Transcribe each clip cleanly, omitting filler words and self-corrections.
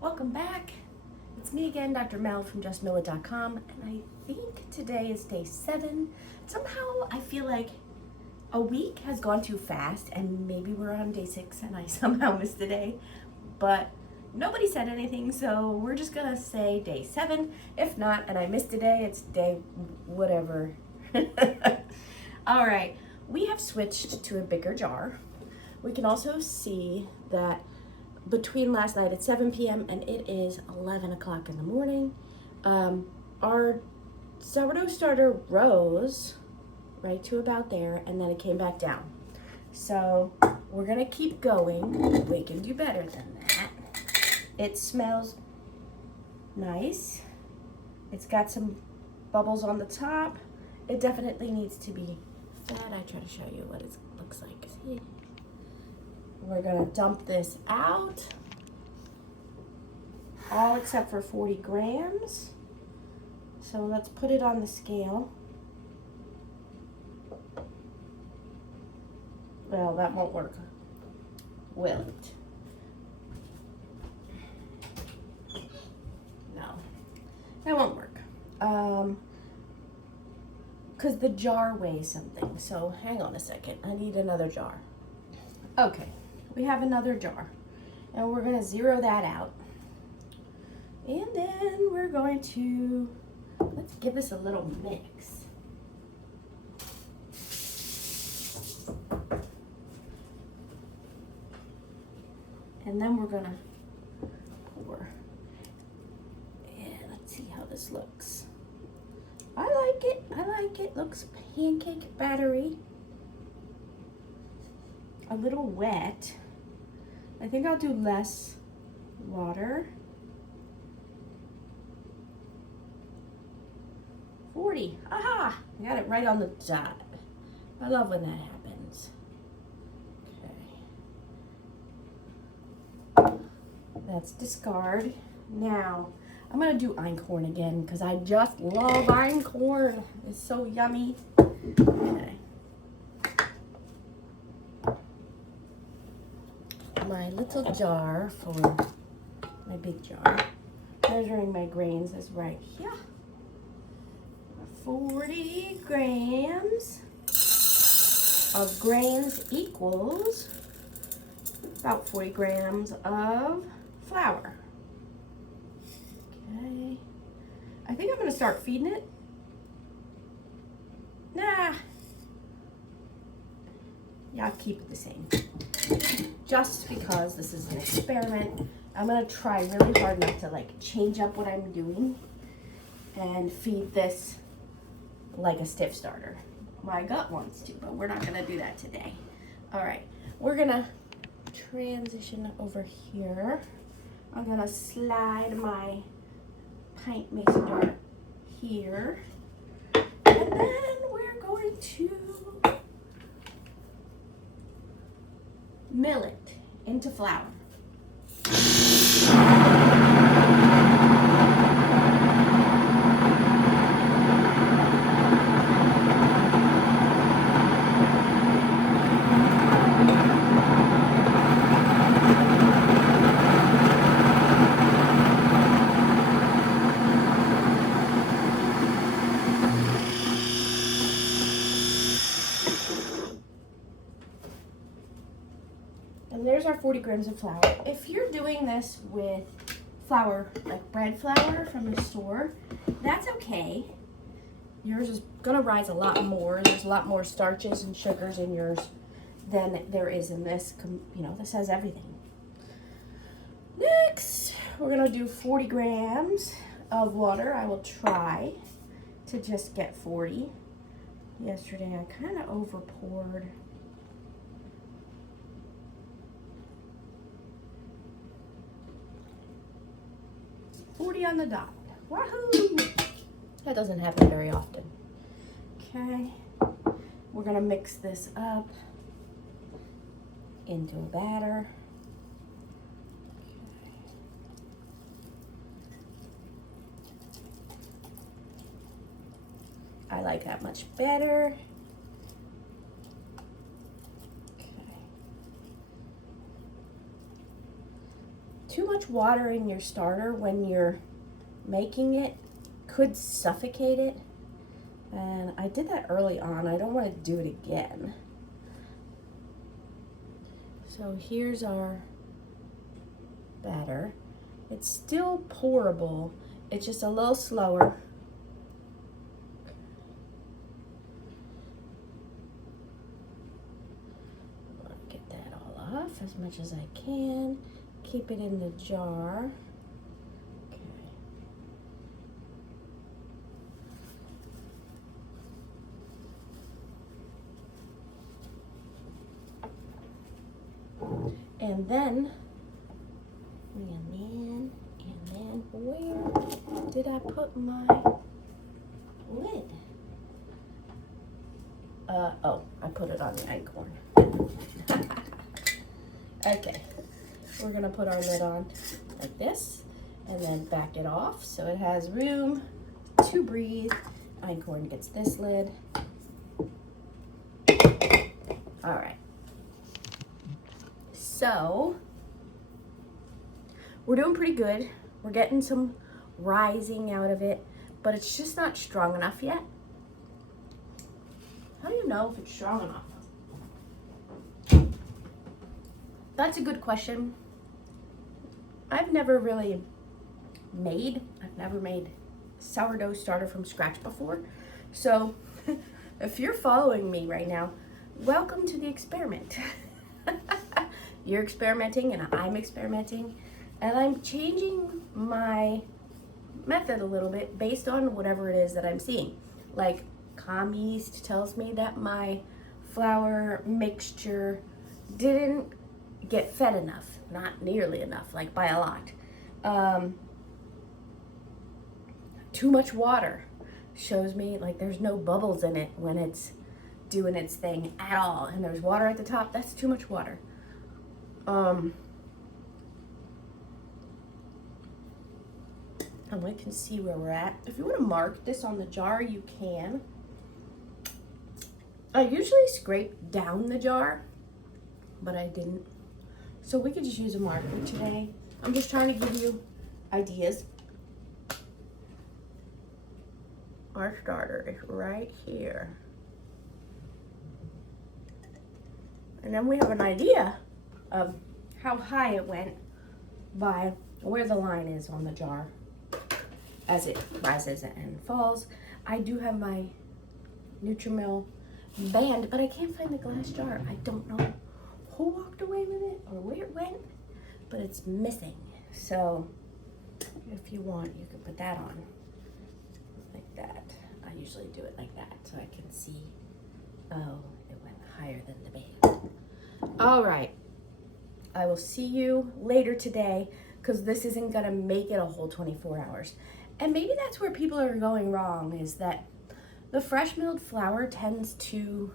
Welcome back. It's me again, Dr. Mel from JustKnowIt.com, and I think today is day 7. Somehow I feel like a week has gone too fast, and maybe we're on day 6 and I somehow missed a day, but nobody said anything, so we're just gonna say day 7. If not, and I missed a day, it's day whatever. All right, we have switched to a bigger jar. We can also see that between last night at 7 p.m. and it is 11 o'clock in the morning, our sourdough starter rose right to about there, and then it came back down. So we're gonna keep going. We can do better than that. It smells nice. It's got some bubbles on the top. It definitely needs to be fed. I try to show you what it looks like. See? We're gonna dump this out, all except for 40 grams. So let's put it on the scale. Well, that won't work, will it? No, that won't work. Because the jar weighs something. So hang on a second, I need another jar. Okay. We have another jar, and we're going to zero that out, and then we're going to, let's give this a little mix. And then we're going to pour, and let's see how this looks. I like it, looks pancake battery, a little wet. I think I'll do less water. 40. Aha! I got it right on the dot. I love when that happens. Okay. Let's discard. Now, I'm going to do einkorn again because I just love einkorn. It's so yummy. Okay. My little jar for my big jar. Measuring my grains is right here. 40 grams of grains equals about 40 grams of flour. Okay. I think I'm going to start feeding it. Nah. Yeah, I'll keep it the same. Just because this is an experiment, I'm gonna try really hard not to like change up what I'm doing and feed this like a stiff starter. My gut wants to, but we're not gonna do that today. All right, we're gonna transition over here. I'm gonna slide my pint mason jar here, and then we're going to mill it into flour. And there's our 40 grams of flour. If you're doing this with flour, like bread flour from the store, that's okay. Yours is gonna rise a lot more. There's a lot more starches and sugars in yours than there is in this. You know, this has everything. Next, we're gonna do 40 grams of water. I will try to just get 40. Yesterday I kind of over poured. On the dot. Wahoo! That doesn't happen very often. Okay, we're gonna mix this up into a batter. Okay. I like that much better. Okay. too much water in your starter when you're making it could suffocate it. And I did that early on. I don't want to do it again. So here's our batter. It's still pourable. It's just a little slower. Get that all off as much as I can. Keep it in the jar. And then where did I put my lid? Oh, I put it on the einkorn. Okay, we're gonna put our lid on like this and then back it off so it has room to breathe. Einkorn gets this lid. All right. So we're doing pretty good. We're getting some rising out of it, but it's just not strong enough yet. How do you know if it's strong enough? That's a good question. I've never made sourdough starter from scratch before. So if you're following me right now, welcome to the experiment. You're experimenting and I'm experimenting, and I'm changing my method a little bit based on whatever it is that I'm seeing. Like calm yeast tells me that my flour mixture didn't get fed enough, not nearly enough, like by a lot. Too much water shows me like there's no bubbles in it when it's doing its thing at all, and there's water at the top. That's too much water. And we can see where we're at. If you want to mark this on the jar, you can. I usually scrape down the jar, but I didn't. So we could just use a marker today. I'm just trying to give you ideas. Our starter is right here. And then we have an idea of how high it went by where the line is on the jar as it rises and falls. I do have my Nutrimil band, but I can't find the glass jar. I don't know who walked away with it or where it went, but it's missing. So if you want, you can put that on like that. I usually do it like that so I can see. Oh, it went higher than the band. All right, I will see you later today because this isn't gonna make it a whole 24 hours. And maybe that's where people are going wrong, is that the fresh milled flour tends to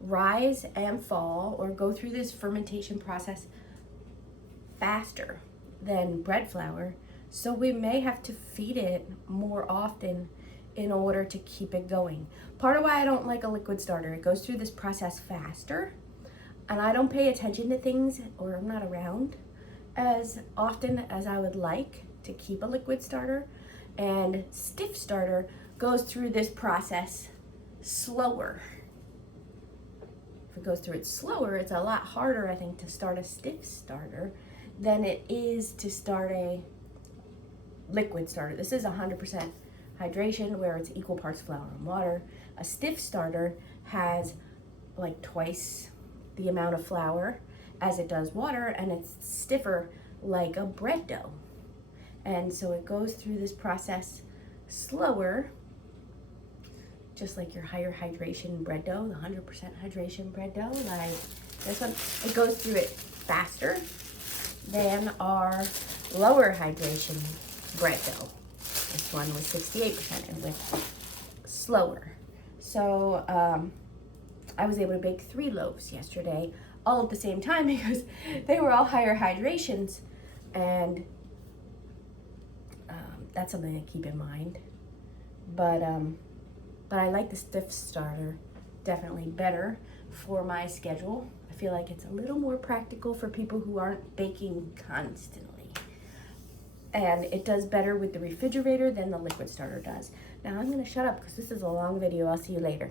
rise and fall or go through this fermentation process faster than bread flour. So we may have to feed it more often in order to keep it going. Part of why I don't like a liquid starter, it goes through this process faster, and I don't pay attention to things, or I'm not around as often as I would like to keep a liquid starter. And stiff starter goes through this process slower. If it goes through it slower, it's a lot harder, I think, to start a stiff starter than it is to start a liquid starter. This is 100% hydration, where it's equal parts flour and water. A stiff starter has like twice the amount of flour as it does water, and it's stiffer like a bread dough. And so it goes through this process slower, just like your higher hydration bread dough, the 100% hydration bread dough, like this one. It goes through it faster than our lower hydration bread dough. This one was 68% and went slower. So I was able to bake 3 loaves yesterday, all at the same time, because they were all higher hydrations, and that's something to keep in mind. But I like the stiff starter definitely better for my schedule. I feel like it's a little more practical for people who aren't baking constantly. and it does better with the refrigerator than the liquid starter does. Now I'm gonna shut up because this is a long video. I'll see you later.